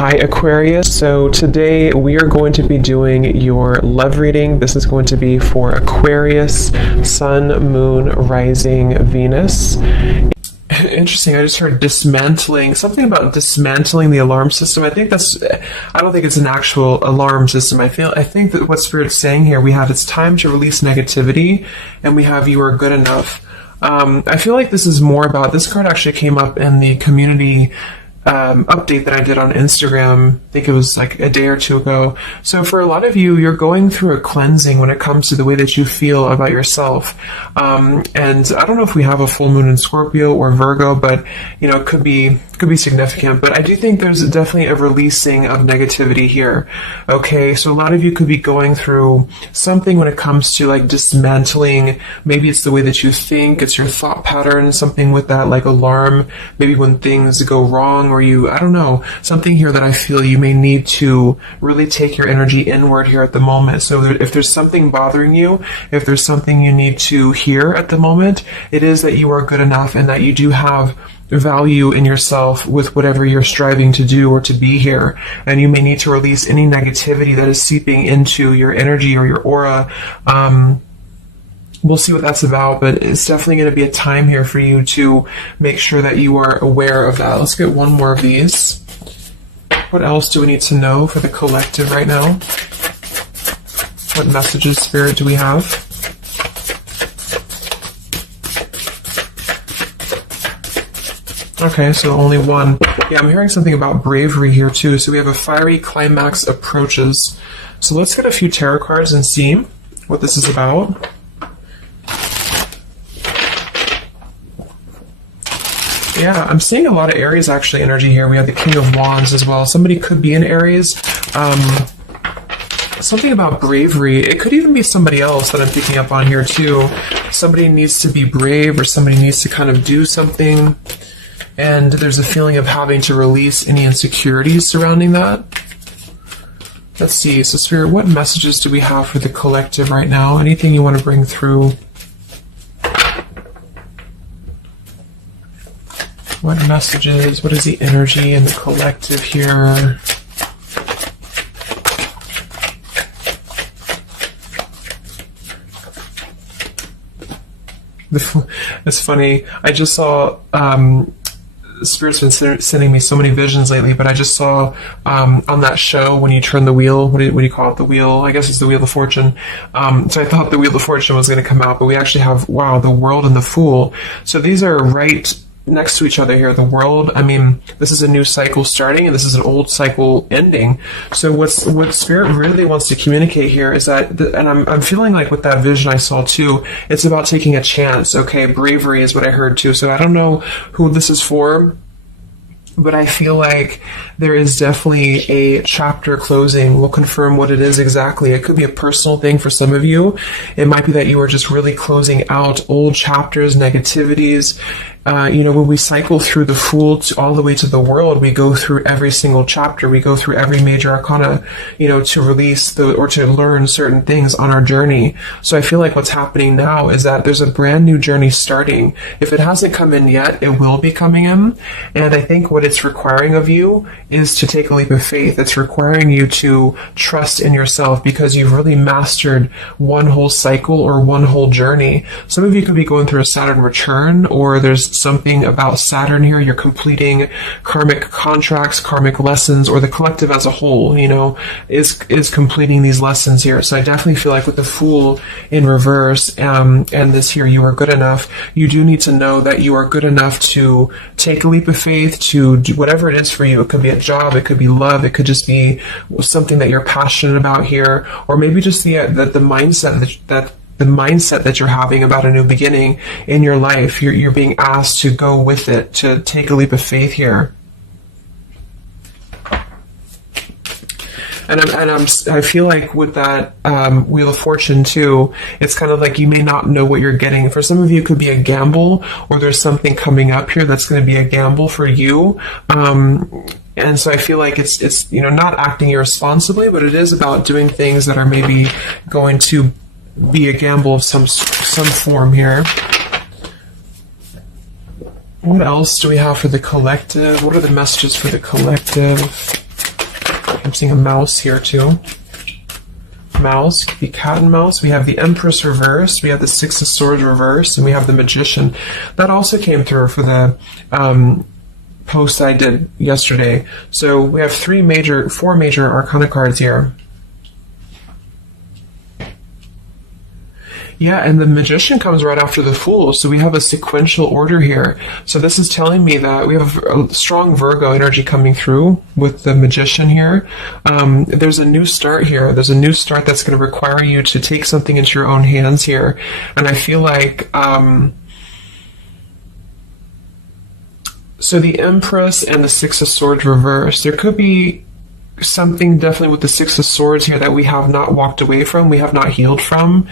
Hi Aquarius, so today we are going to be doing your love reading. This is going to be for Aquarius, Sun, Moon, Rising, Venus. Interesting, I just heard dismantling, something about dismantling the alarm system. I don't think it's an actual alarm system. I think that what Spirit's saying here, we have it's time to release negativity, and we have you are good enough. I feel like this is more about, this card actually came up in the community update that I did on Instagram. I think it was like a day or two ago. So for a lot of you, you're going through a cleansing when it comes to the way that you feel about yourself. And I don't know if we have a full moon in Scorpio or Virgo, but it could be significant. But I do think there's definitely a releasing of negativity here. Okay, so a lot of you could be going through something when it comes to like dismantling. Maybe it's the way that you think, it's your thought pattern, something with that like alarm, maybe when things go wrong, or I don't know, something here that I feel you may need to really take your energy inward here at the moment. So if there's something bothering you, if there's something you need to hear at the moment, it is that you are good enough and that you do have value in yourself with whatever you're striving to do or to be here. And you may need to release any negativity that is seeping into your energy or your aura. We'll see what that's about, but it's definitely going to be a time here for you to make sure that you are aware of that. Let's get one more of these. What else do we need to know for the collective right now? What messages, Spirit, do we have? Okay, so only one. Yeah, I'm hearing something about bravery here too. So we have a fiery climax approaches. So let's get a few tarot cards and see what this is about. Yeah, I'm seeing a lot of Aries actually energy here. We have the King of Wands as well. Somebody could be in Aries. Something about bravery. It could even be somebody else that I'm picking up on here too. Somebody needs to be brave, or somebody needs to kind of do something. And there's a feeling of having to release any insecurities surrounding that. Let's see. So Spirit, what messages do we have for the collective right now? Anything you want to bring through? What messages? What is the energy in the collective here? It's funny. I just saw Spirit's been sending me so many visions lately, but I just saw on that show when you turn the wheel, what do you call it? The wheel, I guess it's the Wheel of Fortune. So I thought the Wheel of Fortune was going to come out, but we actually have, wow, the World and the Fool. So these are right next to each other here. The World, I mean, this is a new cycle starting, and this is an old cycle ending. So what Spirit really wants to communicate here is that, and I'm feeling like with that vision I saw too, it's about taking a chance. Okay, bravery is what I heard too. So I don't know who this is for, but I feel like there is definitely a chapter closing. We'll confirm what it is exactly. It could be a personal thing for some of you. It might be that you are just really closing out old chapters, negativities. When we cycle through the Fool all the way to the World, we go through every single chapter. We go through every major arcana, to release or to learn certain things on our journey. So I feel like what's happening now is that there's a brand new journey starting. If it hasn't come in yet, it will be coming in. And I think what it's requiring of you is to take a leap of faith. It's requiring you to trust in yourself, because you've really mastered one whole cycle or one whole journey. Some of you could be going through a Saturn return, or there's something about Saturn here. You're completing karmic contracts, karmic lessons, or the collective as a whole, is completing these lessons here. So I definitely feel like with the Fool in reverse, and this here, you are good enough. You do need to know that you are good enough to take a leap of faith, to do whatever it is for you. It could be a job, it could be love, it could just be something that you're passionate about here, or maybe just the mindset that you're having about a new beginning in your life. You're being asked to go with it, to take a leap of faith here. And I feel like with that Wheel of Fortune too, it's kind of like you may not know what you're getting. For some of you, it could be a gamble, or there's something coming up here that's going to be a gamble for you. And so I feel like it's not acting irresponsibly, but it is about doing things that are maybe going to be a gamble of some form here. What else do we have for the collective? What are the messages for the collective? I'm seeing a mouse here too. Mouse, the cat and mouse. We have the Empress reversed, we have the Six of Swords reversed, and we have the Magician. That also came through for the post I did yesterday. So we have four major Arcana cards here. Yeah, and the Magician comes right after the Fool, so we have a sequential order here. So this is telling me that we have a strong Virgo energy coming through with the Magician here. There's a new start here. There's a new start that's going to require you to take something into your own hands here. And I feel like... so the Empress and the Six of Swords reversed. There could be something definitely with the Six of Swords here that we have not walked away from, we have not healed from.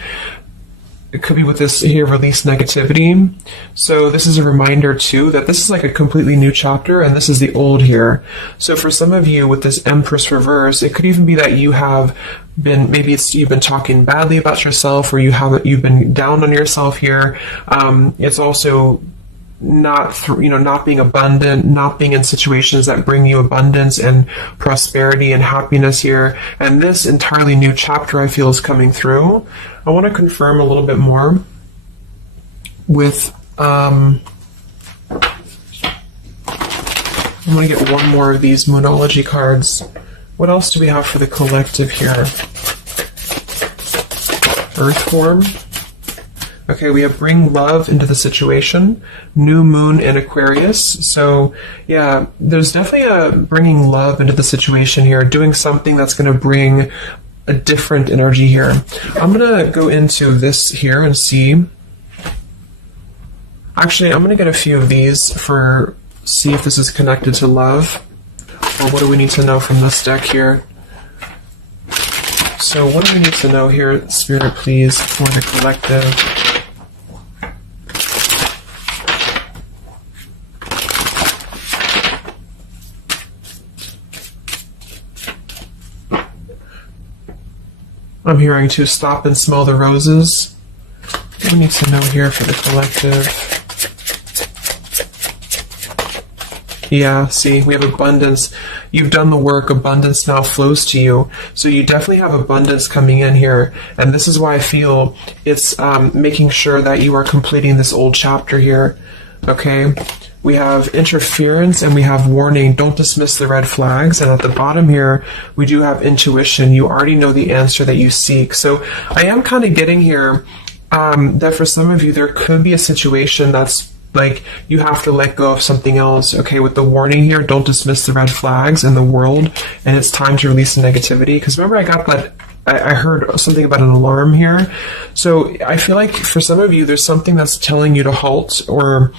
It could be with this here, release negativity. So this is a reminder too that this is like a completely new chapter and this is the old here. So for some of you with this Empress reverse, it could even be that you have been, maybe you've been talking badly about yourself, or you've been down on yourself here. It's also not being abundant, not being in situations that bring you abundance and prosperity and happiness here. And this entirely new chapter I feel is coming through. I want to confirm a little bit more with, I'm going to get one more of these Moonology cards. What else do we have for the collective here? Earthworm. Okay, we have bring love into the situation, new moon in Aquarius. So yeah, there's definitely a bringing love into the situation here, doing something that's going to bring a different energy here. I'm going to go into this here and see. Actually, I'm going to get a few of these see if this is connected to love, or what do we need to know from this deck here. So what do we need to know here, Spirit, please, for the collective? I'm hearing to stop and smell the roses. What do we need to know here for the collective? Yeah, see, we have abundance. You've done the work. Abundance now flows to you. So you definitely have abundance coming in here. And this is why I feel it's making sure that you are completing this old chapter here. Okay? We have interference and we have warning. Don't dismiss the red flags. And at the bottom here, we do have intuition. You already know the answer that you seek. So I am kind of getting here that for some of you, there could be a situation that's like you have to let go of something else. Okay, with the warning here, don't dismiss the red flags in the world. And it's time to release the negativity. Because remember, I got that. I heard something about an alarm here. So I feel like for some of you, there's something that's telling you to halt, or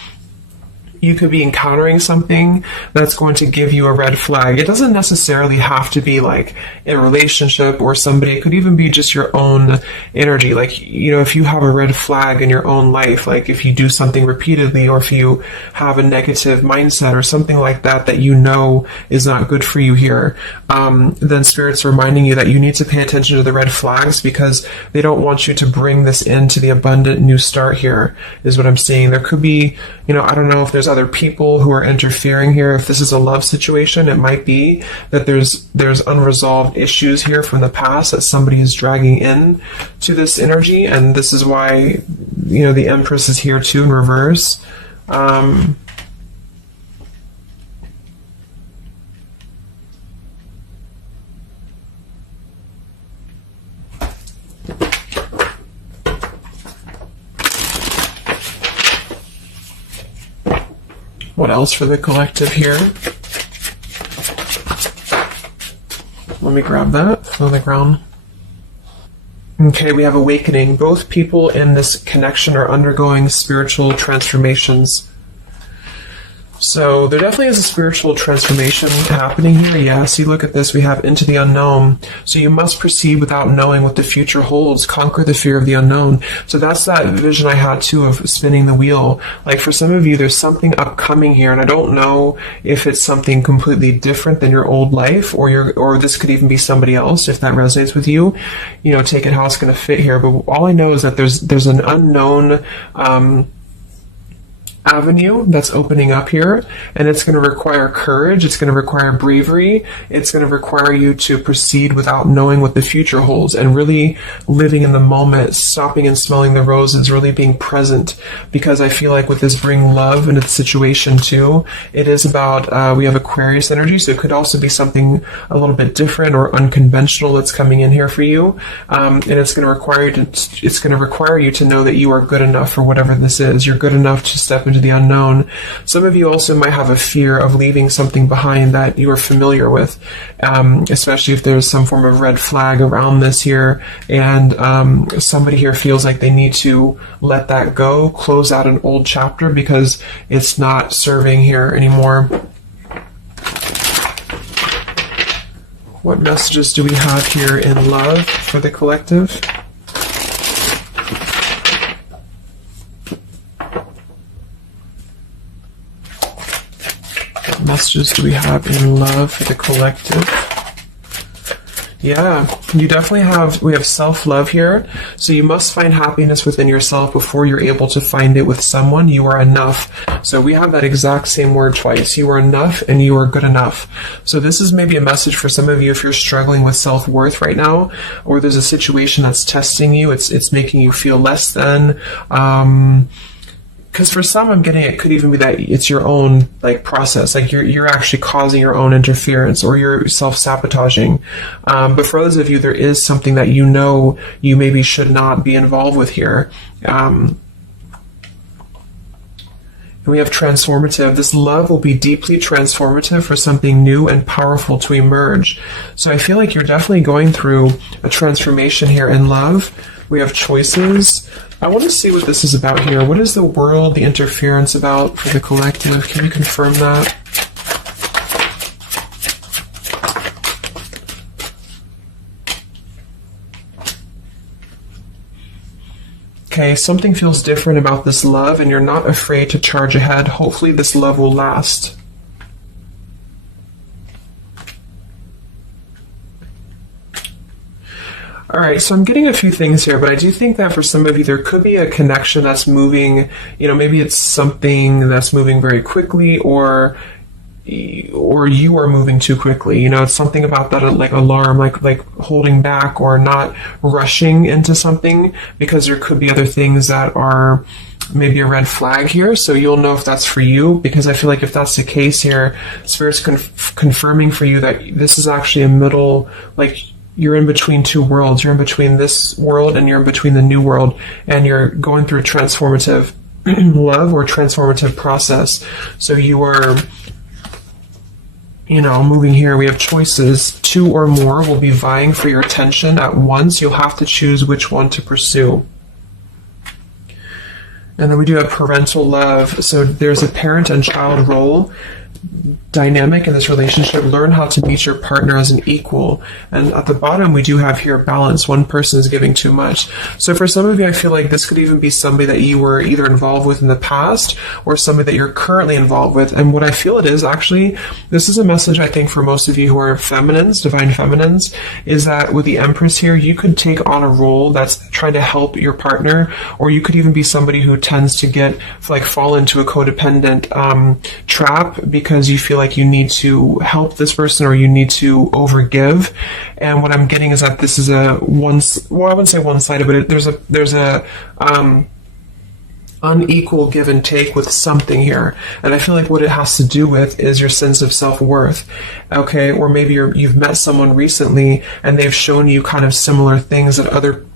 you could be encountering something that's going to give you a red flag. It doesn't necessarily have to be like a relationship or somebody. It could even be just your own energy. Like, you know, if you have a red flag in your own life, like if you do something repeatedly, or if you have a negative mindset or something like that, that you know is not good for you here, then Spirit's reminding you that you need to pay attention to the red flags, because they don't want you to bring this into the abundant new start here, is what I'm seeing. There could be, you know, I don't know if there's other people who are interfering here. If this is a love situation, it might be that there's unresolved issues here from the past that somebody is dragging in to this energy, and this is why, you know, the Empress is here too in reverse. What else for the collective here? Let me grab that on the ground. Okay, we have awakening. Both people in this connection are undergoing spiritual transformations. So there definitely is a spiritual transformation happening here. Yeah, see, look at this. We have into the unknown. So you must proceed without knowing what the future holds. Conquer the fear of the unknown. So that's that vision I had too of spinning the wheel. Like for some of you, there's something upcoming here, and I don't know if it's something completely different than your old life, or this could even be somebody else. If that resonates with you, you know, take it how it's going to fit here. But all I know is that there's an unknown avenue that's opening up here, and it's going to require courage, it's going to require bravery, it's going to require you to proceed without knowing what the future holds, and really living in the moment, stopping and smelling the roses, really being present. Because I feel like with this bring love into the situation too, it is about, we have Aquarius energy, so it could also be something a little bit different or unconventional that's coming in here for you, and it's going to require you to know that you are good enough for whatever this is. You're good enough to step into the unknown. Some of you also might have a fear of leaving something behind that you are familiar with, especially if there's some form of red flag around this here, and somebody here feels like they need to let that go, close out an old chapter because it's not serving here anymore. What messages do we have here in love for the collective? Messages do we have in love for the collective? Yeah, you definitely we have self-love here. So you must find happiness within yourself before you're able to find it with someone. You are enough. So we have that exact same word twice. You are enough and you are good enough. So this is maybe a message for some of you if you're struggling with self-worth right now, or there's a situation that's testing you. It's making you feel less than, because for some, I'm getting it could even be that it's your own process, you're actually causing your own interference, or you're self-sabotaging. But for others of you, there is something that you know you maybe should not be involved with here. And we have transformative. This love will be deeply transformative for something new and powerful to emerge. So I feel like you're definitely going through a transformation here in love. We have choices. I want to see what this is about here. What is the world, the interference about for the collective? Can you confirm that? Okay, something feels different about this love, and you're not afraid to charge ahead. Hopefully this love will last. All right, so I'm getting a few things here, but I do think that for some of you, there could be a connection that's moving, maybe it's something that's moving very quickly, or you are moving too quickly. It's something about that, alarm, like holding back or not rushing into something, because there could be other things that are maybe a red flag here. So you'll know if that's for you, because I feel like if that's the case here, Spirit's confirming for you that this is actually a middle, you're in between two worlds. You're in between this world and you're in between the new world, and you're going through a transformative love or transformative process. So you are, moving here. We have choices. Two or more will be vying for your attention at once. You'll have to choose which one to pursue. And then we do have parental love. So there's a parent and child role dynamic in this relationship. Learn how to meet your partner as an equal. And at the bottom, we do have here balance. One person is giving too much. So for some of you, I feel like this could even be somebody that you were either involved with in the past or somebody that you're currently involved with. And what I feel it is, actually, this is a message, I think, for most of you who are feminines, divine feminines, is that with the Empress here, you could take on a role that's trying to help your partner, or you could even be somebody who tends to fall into a codependent trap, because you feel like you need to help this person or you need to overgive. And what I'm getting is that this is I wouldn't say one-sided, but there's a unequal give and take with something here. And I feel like what it has to do with is your sense of self-worth. Okay, or maybe you've met someone recently and they've shown you kind of similar things that other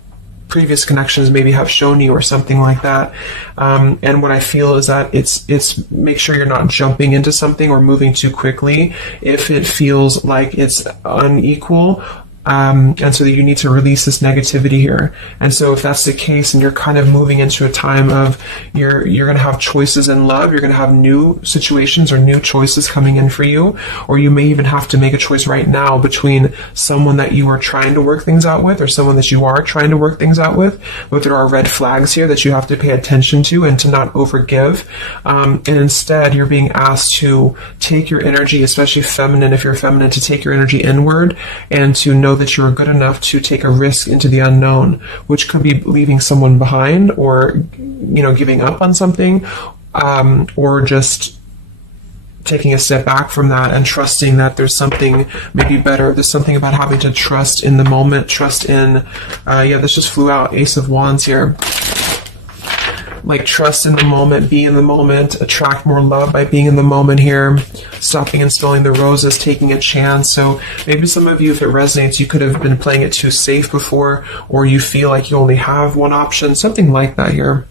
previous connections maybe have shown you, or something like that. And what I feel is that it's make sure you're not jumping into something or moving too quickly if it feels like it's unequal. And so that you need to release this negativity here. And so if that's the case, and you're kind of moving into a time of you're going to have choices in love, you're going to have new situations or new choices coming in for you, or you may even have to make a choice right now between someone that you are trying to work things out with or someone that you are trying to work things out with. But there are red flags here that you have to pay attention to and to not overgive. And instead, you're being asked to take your energy, especially feminine, if you're feminine, to take your energy inward and to know that you're good enough to take a risk into the unknown, which could be leaving someone behind, or giving up on something, or just taking a step back from that and trusting that there's something maybe better. There's something about having to trust in the moment, trust in, this just flew out, Ace of Wands here. Like, trust in the moment, be in the moment, attract more love by being in the moment here, stopping and smelling the roses, taking a chance. So maybe some of you, if it resonates, you could have been playing it too safe before, or you feel like you only have one option, something like that here.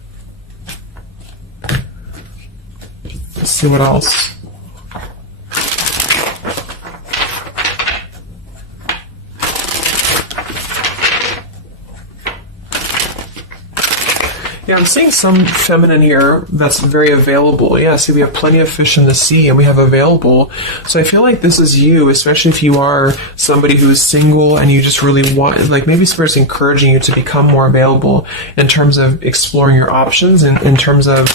Let's see what else. Yeah, I'm seeing some feminine here that's very available. Yeah, see, we have plenty of fish in the sea, and we have available. So I feel like this is you, especially if you are somebody who is single and you just really want, like, maybe Spirit's encouraging you to become more available in terms of exploring your options and in terms of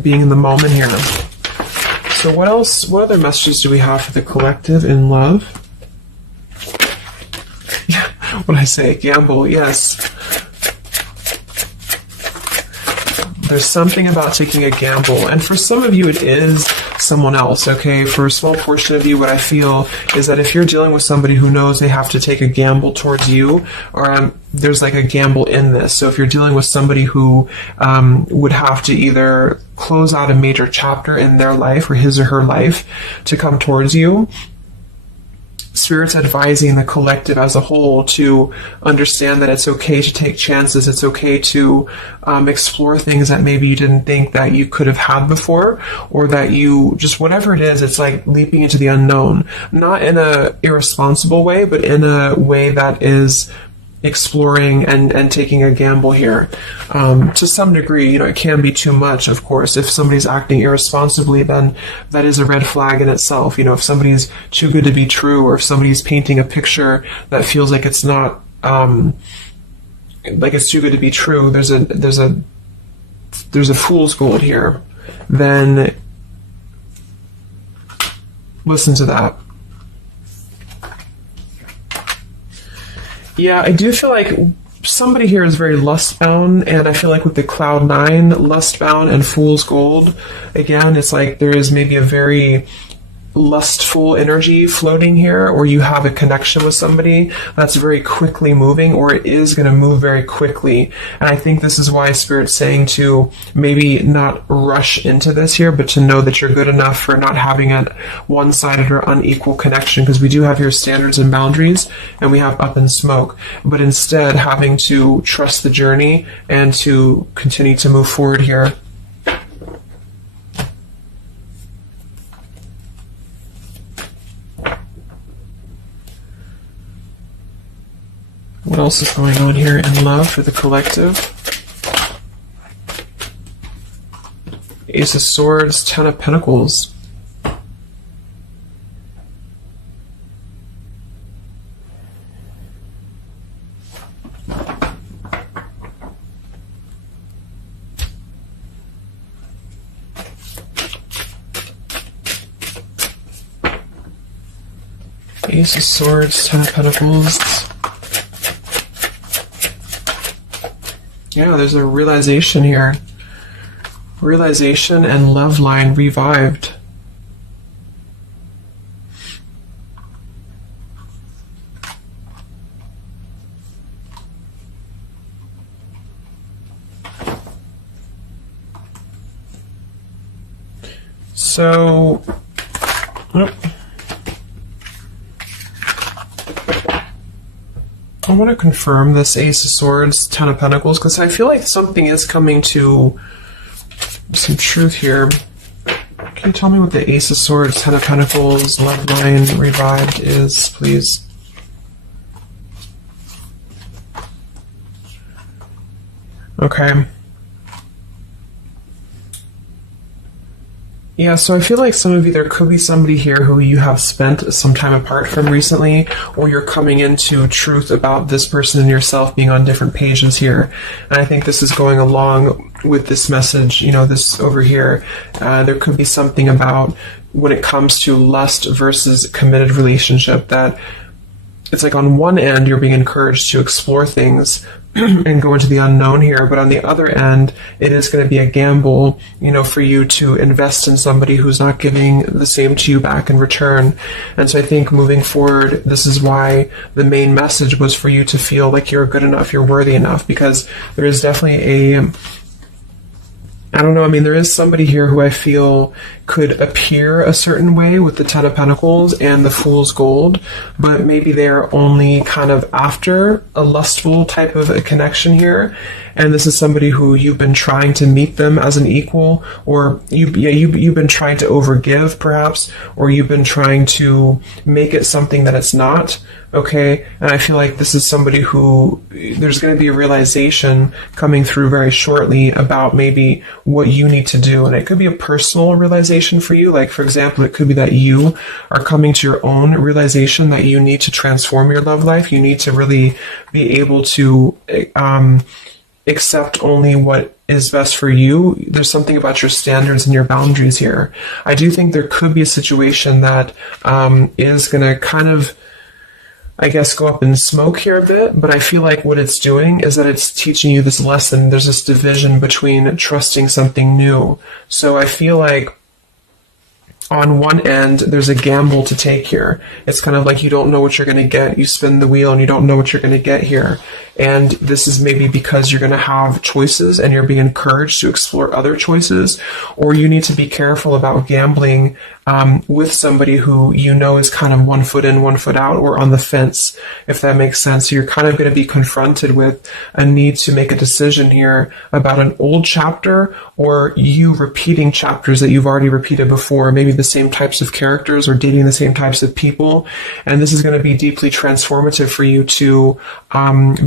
being in the moment here. So what else, what other messages do we have for the collective in love? Yeah, what did I say? Gamble, yes. There's something about taking a gamble, and for some of you it is someone else, okay? For a small portion of you, what I feel is that if you're dealing with somebody who knows they have to take a gamble towards you, or there's like a gamble in this. So if you're dealing with somebody who would have to either close out a major chapter in their life or his or her life to come towards you, Spirit's advising the collective as a whole to understand that it's okay to take chances. It's okay to explore things that maybe you didn't think that you could have had before, or that you just, whatever it is, it's like leaping into the unknown. Not in a irresponsible way, but in a way that is exploring and taking a gamble here. To some degree, it can be too much, of course. If somebody's acting irresponsibly, then that is a red flag in itself. If somebody's too good to be true, or if somebody's painting a picture that feels like it's not, like it's too good to be true, there's a fool's gold here, then listen to that. Yeah, I do feel like somebody here is very lust-bound, and I feel like with the Cloud 9, lust-bound and Fool's Gold, again, it's like there is maybe a very lustful energy floating here, or you have a connection with somebody that's very quickly moving, or it is going to move very quickly. And I think this is why Spirit's saying to maybe not rush into this here, but to know that you're good enough for not having a one-sided or unequal connection, because we do have your standards and boundaries, and we have up and smoke, but instead having to trust the journey and to continue to move forward here. What else is going on here in love for the collective? Ace of Swords, Ten of Pentacles. Ace of Swords, Ten of Pentacles. Yeah, there's a realization here. Realization and love line revived. So, I want to confirm this Ace of Swords, Ten of Pentacles, because I feel like something is coming to some truth here. Can you tell me what the Ace of Swords, Ten of Pentacles, love line revived is, please? Okay. Yeah, so I feel like some of you, there could be somebody here who you have spent some time apart from recently, or you're coming into truth about this person and yourself being on different pages here. And I think this is going along with this message, this over here. There could be something about when it comes to lust versus committed relationship, that it's like on one end you're being encouraged to explore things and go into the unknown here. But on the other end, it is going to be a gamble, for you to invest in somebody who's not giving the same to you back in return. And so I think moving forward, this is why the main message was for you to feel like you're good enough, you're worthy enough, because there is definitely I don't know, I mean, there is somebody here who I feel could appear a certain way with the Ten of Pentacles and the Fool's Gold, but maybe they're only kind of after a lustful type of a connection here. And this is somebody who you've been trying to meet them as an equal, or you've been trying to overgive, perhaps, or you've been trying to make it something that it's not. Okay, and I feel like this is somebody who there's going to be a realization coming through very shortly about maybe what you need to do. And it could be a personal realization for you. Like, for example, it could be that you are coming to your own realization that you need to transform your love life. You need to really be able to accept only what is best for you. There's something about your standards and your boundaries here. I do think there could be a situation that is going to kind of, I guess, go up in smoke here a bit, but I feel like what it's doing is that it's teaching you this lesson. There's this division between trusting something new. So I feel like on one end, there's a gamble to take here. It's kind of like you don't know what you're going to get. You spin the wheel and you don't know what you're going to get here. And this is maybe because you're going to have choices and you're being encouraged to explore other choices, or you need to be careful about gambling with somebody who you know is kind of 1 foot in, 1 foot out, or on the fence, if that makes sense. So you're kind of going to be confronted with a need to make a decision here about an old chapter, or you repeating chapters that you've already repeated before, maybe the same types of characters or dating the same types of people. And this is going to be deeply transformative for you to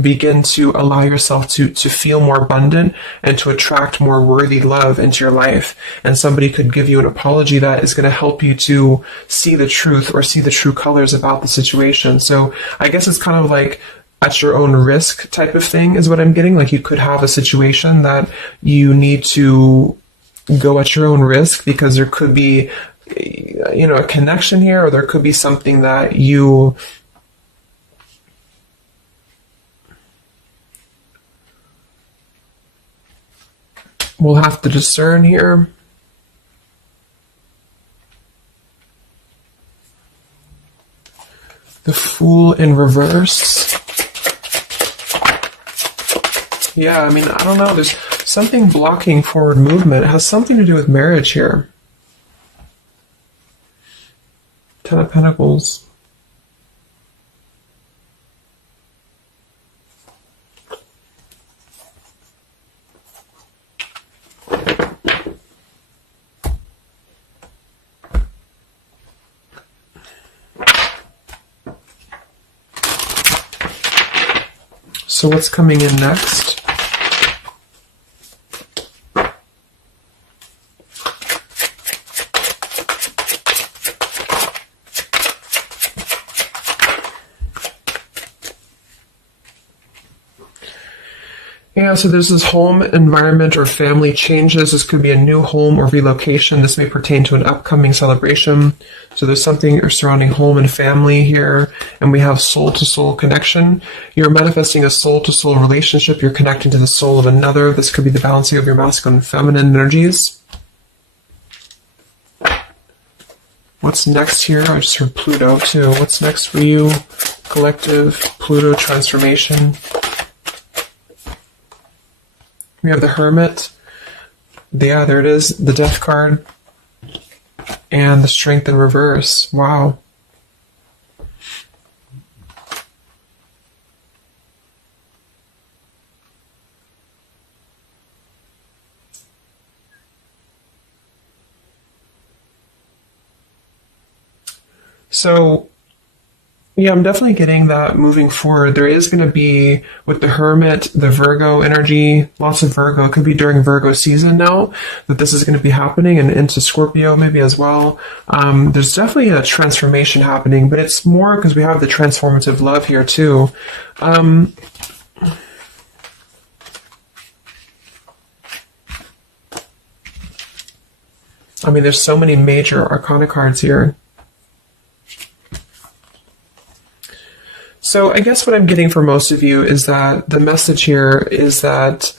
begin to allow yourself to feel more abundant and to attract more worthy love into your life. And somebody could give you an apology that is going to help you to see the truth or see the true colors about the situation. So I guess it's kind of like at your own risk type of thing is what I'm getting. Like, you could have a situation that you need to go at your own risk because there could be, a connection here, or there could be something that you will have to discern here. The Fool in reverse. Yeah, I mean, I don't know. There's something blocking forward movement. It has something to do with marriage here. Ten of Pentacles. So what's coming in next? Yeah, so there's this home environment or family changes. This could be a new home or relocation. This may pertain to an upcoming celebration. So there's something surrounding home and family here. And we have soul-to-soul connection. You're manifesting a soul-to-soul relationship. You're connecting to the soul of another. This could be the balancing of your masculine and feminine energies. What's next here? I just heard Pluto too. What's next for you? Collective, Pluto transformation. We have the Hermit. Yeah, there it is. The Death card. And the Strength in reverse. Wow. So, yeah, I'm definitely getting that moving forward. There is going to be, with the Hermit, the Virgo energy, lots of Virgo. It could be during Virgo season now that this is going to be happening, and into Scorpio maybe as well. There's definitely a transformation happening, but it's more because we have the transformative love here too. I mean, there's so many major arcana cards here. So I guess what I'm getting for most of you is that the message here is that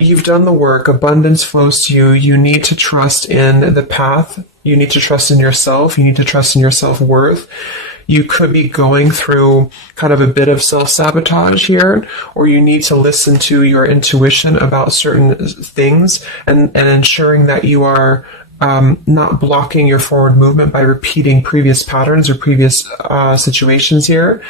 you've done the work, abundance flows to you, you need to trust in the path, you need to trust in yourself, you need to trust in your self-worth. You could be going through kind of a bit of self-sabotage here, or you need to listen to your intuition about certain things and ensuring that you are not blocking your forward movement by repeating previous patterns or previous situations here.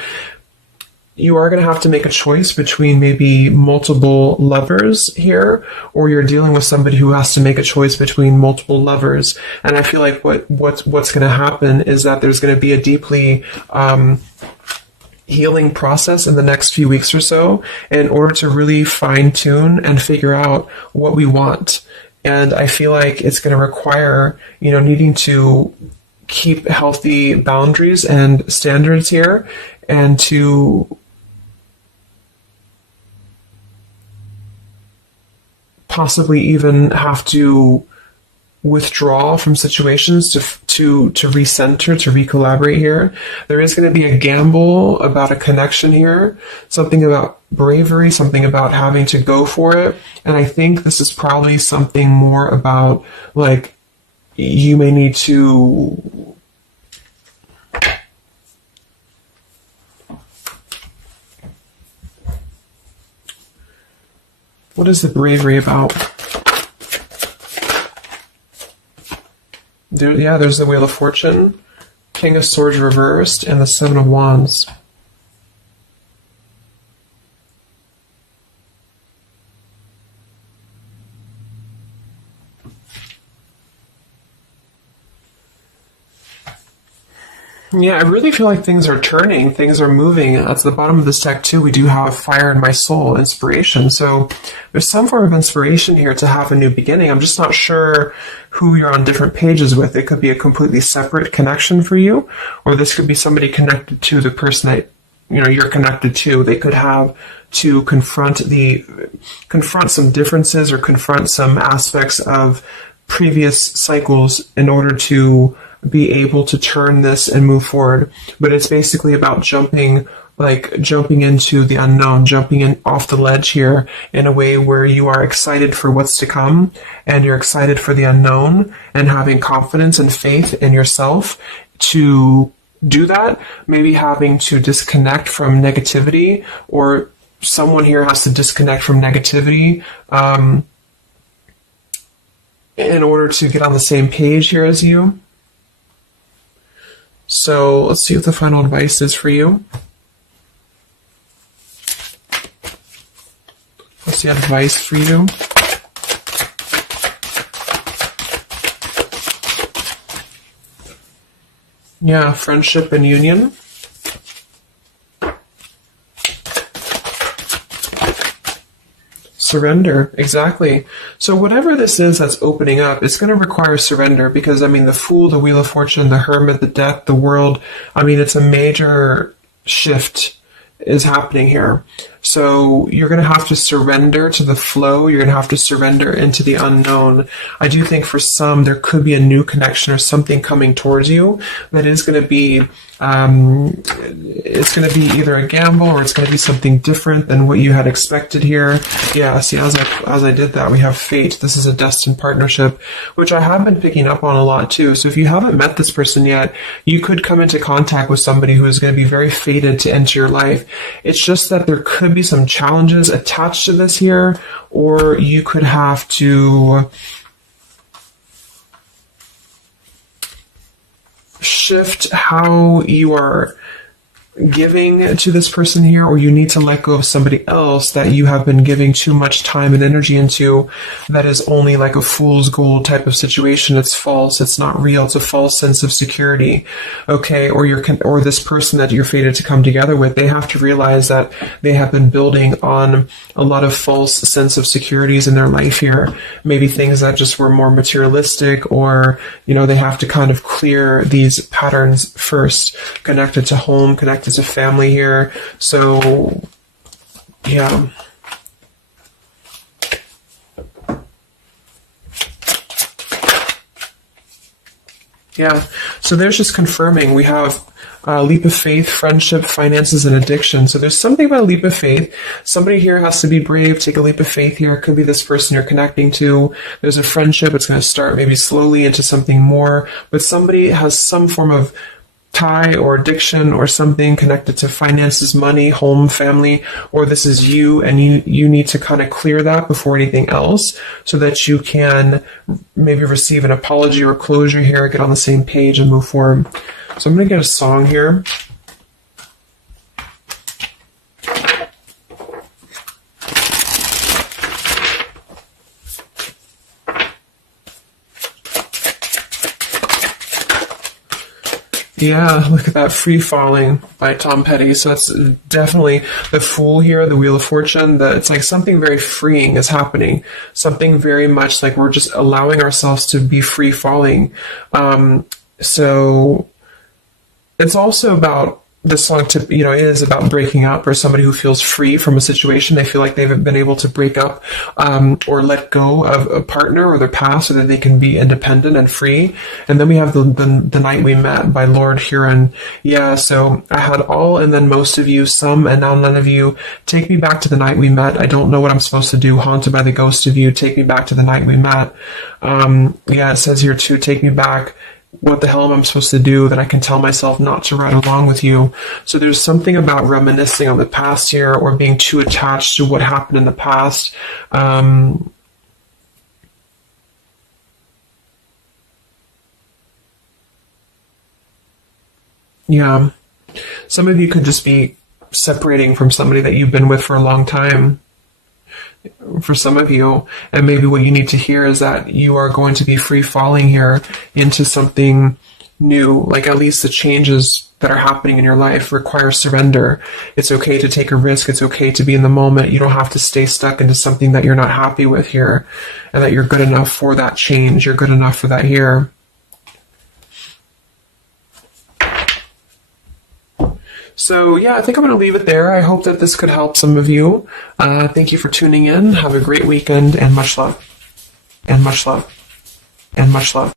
You are going to have to make a choice between maybe multiple lovers here, or you're dealing with somebody who has to make a choice between multiple lovers. And I feel like what's going to happen is that there's going to be a deeply healing process in the next few weeks or so in order to really fine tune and figure out what we want. And I feel like it's going to require, needing to keep healthy boundaries and standards here, and to possibly even have to withdraw from situations to recenter, to recollaborate here. There is going to be a gamble about a connection here, something about bravery, something about having to go for it. And I think this is probably something more about, like, you may need to what is the bravery about? There's the Wheel of Fortune, King of Swords reversed, and the Seven of Wands. Yeah, I really feel like things are turning, things are moving. At the bottom of this deck, too, we do have Fire in My Soul, inspiration. So there's some form of inspiration here to have a new beginning. I'm just not sure who you're on different pages with. It could be a completely separate connection for you, or this could be somebody connected to the person that you're connected to. They could have to confront some differences or confront some aspects of previous cycles in order to be able to turn this and move forward. But it's basically about jumping into the unknown, jumping in off the ledge here in a way where you are excited for what's to come, and you're excited for the unknown, and having confidence and faith in yourself to do that. Maybe having to disconnect from negativity, or someone here has to disconnect from negativity in order to get on the same page here as you. So let's see what the final advice is for you. What's the advice for you? Yeah, friendship and union. Surrender, exactly. So whatever this is that's opening up, it's going to require surrender, because, the Fool, the Wheel of Fortune, the Hermit, the Death, the World, it's a major shift is happening here. So you're going to have to surrender to the flow. You're going to have to surrender into the unknown. I do think for some, there could be a new connection or something coming towards you that is going to be, it's going to be either a gamble, or it's going to be something different than what you had expected here. Yeah, see, as I did that, we have fate. This is a destined partnership, which I have been picking up on a lot too. So if you haven't met this person yet, you could come into contact with somebody who is going to be very fated to enter your life. It's just that there could be some challenges attached to this here, or you could have to shift how you are giving to this person here, or you need to let go of somebody else that you have been giving too much time and energy into, that is only like a fool's gold type of situation. It's false, it's not real, it's a false sense of security. Okay, or this person that you're fated to come together with, they have to realize that they have been building on a lot of false sense of securities in their life here. Maybe things that just were more materialistic, or they have to kind of clear these patterns first, connected to home, connected to family here. So yeah, Yeah. So there's just confirming. We have leap of faith, friendship, finances, and addiction. So there's something about a leap of faith. Somebody here has to be brave, take a leap of faith here. It could be this person you're connecting to. There's a friendship. It's going to start maybe slowly into something more. But somebody has some form of tie or addiction or something connected to finances, money, home, family, or this is you, and you need to kind of clear that before anything else so that you can maybe receive an apology or closure here, get on the same page and move forward. So I'm going to get a song here. Yeah, look at that, Free Falling by Tom Petty. So it's definitely the Fool here, the Wheel of Fortune. It's like something very freeing is happening. Something very much like we're just allowing ourselves to be free falling. So it's also about this song is about breaking up, or somebody who feels free from a situation. They feel like they've been able to break up or let go of a partner or their past so that they can be independent and free. And then we have the Night We Met by Lord Huron. Yeah, so I had all and then most of you, some and now none of you. Take me back to the night we met. I don't know what I'm supposed to do. Haunted by the ghost of you. Take me back to the night we met. Yeah, it says here too, take me back. What the hell am I supposed to do that I can tell myself not to ride along with you? So there's something about reminiscing on the past here or being too attached to what happened in the past. Yeah. Some of you could just be separating from somebody that you've been with for a long time. For some of you, and maybe what you need to hear is that you are going to be free falling here into something new, like at least the changes that are happening in your life require surrender. It's okay to take a risk. It's okay to be in the moment. You don't have to stay stuck into something that you're not happy with here, and that you're good enough for that change. You're good enough for that here. So yeah, I think I'm going to leave it there. I hope that this could help some of you. Thank you for tuning in. Have a great weekend, and much love. And much love. And much love.